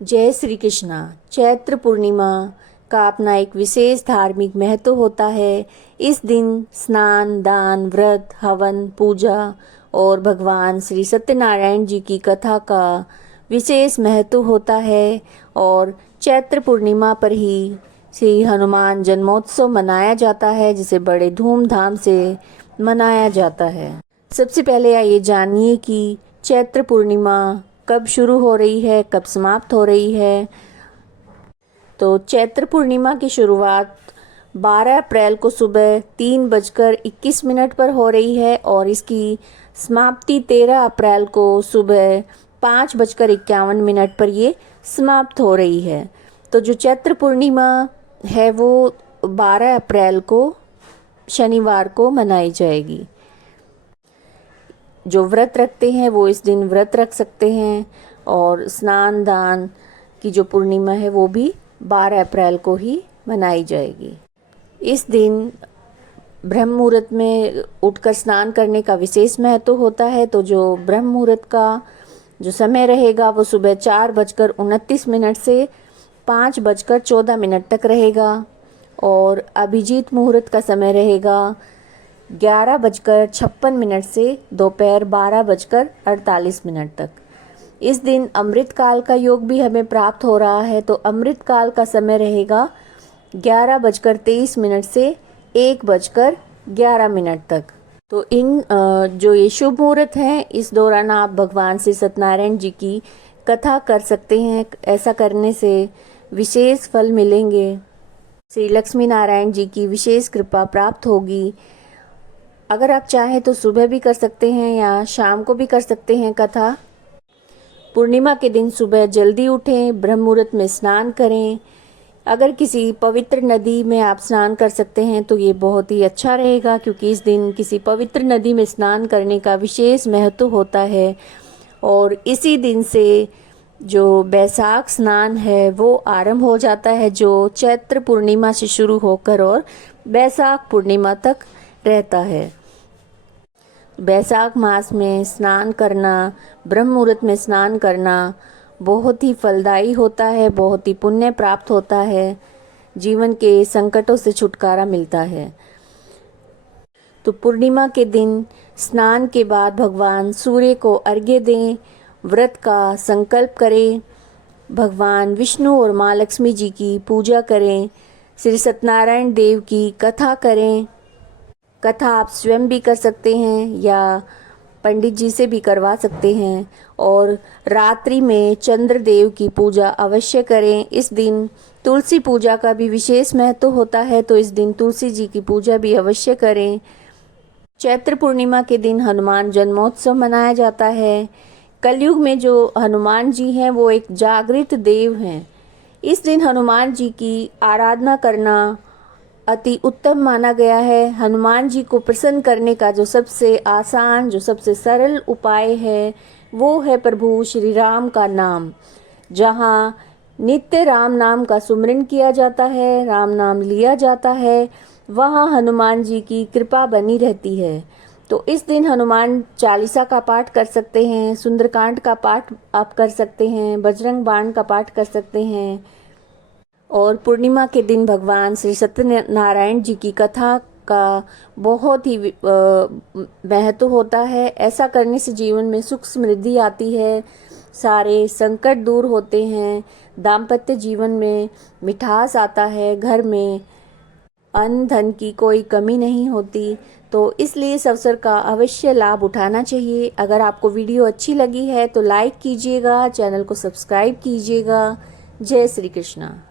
जय श्री कृष्णा। चैत्र पूर्णिमा का अपना एक विशेष धार्मिक महत्व होता है। इस दिन स्नान, दान, व्रत, हवन, पूजा और भगवान श्री सत्यनारायण जी की कथा का विशेष महत्व होता है। और चैत्र पूर्णिमा पर ही श्री हनुमान जन्मोत्सव मनाया जाता है, जिसे बड़े धूमधाम से मनाया जाता है। सबसे पहले आइए जानिए कि चैत्र पूर्णिमा कब शुरू हो रही है, कब समाप्त हो रही है। तो चैत्र पूर्णिमा की शुरुआत 12 अप्रैल को सुबह 3:21 पर हो रही है और इसकी समाप्ति 13 अप्रैल को सुबह 5:51 पर ये समाप्त हो रही है। तो जो चैत्र पूर्णिमा है वो 12 अप्रैल को शनिवार को मनाई जाएगी। जो व्रत रखते हैं वो इस दिन व्रत रख सकते हैं और स्नान दान की जो पूर्णिमा है वो भी 12 अप्रैल को ही मनाई जाएगी। इस दिन ब्रह्म मुहूर्त में उठकर स्नान करने का विशेष महत्व होता है। तो जो ब्रह्म मुहूर्त का जो समय रहेगा वो सुबह 4:29 से 5:14 तक रहेगा और अभिजीत मुहूर्त का समय रहेगा 11:56 से दोपहर 12:48 तक। इस दिन अमृत काल का योग भी हमें प्राप्त हो रहा है। तो अमृत काल का समय रहेगा 11:23 से 1:11 तक। तो इन जो ये शुभ मुहूर्त हैं, इस दौरान आप भगवान श्री सत्यनारायण जी की कथा कर सकते हैं। ऐसा करने से विशेष फल मिलेंगे। श्री लक्ष्मी नारायण जी की विशेष कृपा प्राप्त होगी। अगर आप चाहें तो सुबह भी कर सकते हैं या शाम को भी कर सकते हैं कथा। पूर्णिमा के दिन सुबह जल्दी उठें, ब्रह्म मुहूर्त में स्नान करें। अगर किसी पवित्र नदी में आप स्नान कर सकते हैं तो ये बहुत ही अच्छा रहेगा, क्योंकि इस दिन किसी पवित्र नदी में स्नान करने का विशेष महत्व होता है। और इसी दिन से जो बैसाख स्नान है वो आरंभ हो जाता है, जो चैत्र पूर्णिमा से शुरू होकर और बैसाख पूर्णिमा तक रहता है। बैसाख मास में स्नान करना, ब्रह्म मुहूर्त में स्नान करना बहुत ही फलदायी होता है, बहुत ही पुण्य प्राप्त होता है, जीवन के संकटों से छुटकारा मिलता है। तो पूर्णिमा के दिन स्नान के बाद भगवान सूर्य को अर्घ्य दें, व्रत का संकल्प करें, भगवान विष्णु और माँ लक्ष्मी जी की पूजा करें, श्री सत्यनारायण देव की कथा करें। कथा आप स्वयं भी कर सकते हैं या पंडित जी से भी करवा सकते हैं। और रात्रि में चंद्रदेव की पूजा अवश्य करें। इस दिन तुलसी पूजा का भी विशेष महत्व होता है, तो इस दिन तुलसी जी की पूजा भी अवश्य करें। चैत्र पूर्णिमा के दिन हनुमान जन्मोत्सव मनाया जाता है। कलयुग में जो हनुमान जी हैं वो एक जागृत देव हैं। इस दिन हनुमान जी की आराधना करना अति उत्तम माना गया है। हनुमान जी को प्रसन्न करने का जो सबसे आसान, जो सबसे सरल उपाय है वो है प्रभु श्री राम का नाम। जहाँ नित्य राम नाम का सुमिरन किया जाता है, राम नाम लिया जाता है, वहाँ हनुमान जी की कृपा बनी रहती है। तो इस दिन हनुमान चालीसा का पाठ कर सकते हैं, सुंदरकांड का पाठ आप कर सकते हैं, बजरंग बाण का पाठ कर सकते हैं। और पूर्णिमा के दिन भगवान श्री सत्यनारायण जी की कथा का बहुत ही महत्व होता है। ऐसा करने से जीवन में सुख समृद्धि आती है, सारे संकट दूर होते हैं, दाम्पत्य जीवन में मिठास आता है, घर में अन्न धन की कोई कमी नहीं होती। तो इसलिए इस अवसर का अवश्य लाभ उठाना चाहिए। अगर आपको वीडियो अच्छी लगी है तो लाइक कीजिएगा, चैनल को सब्सक्राइब कीजिएगा। जय श्री कृष्णा।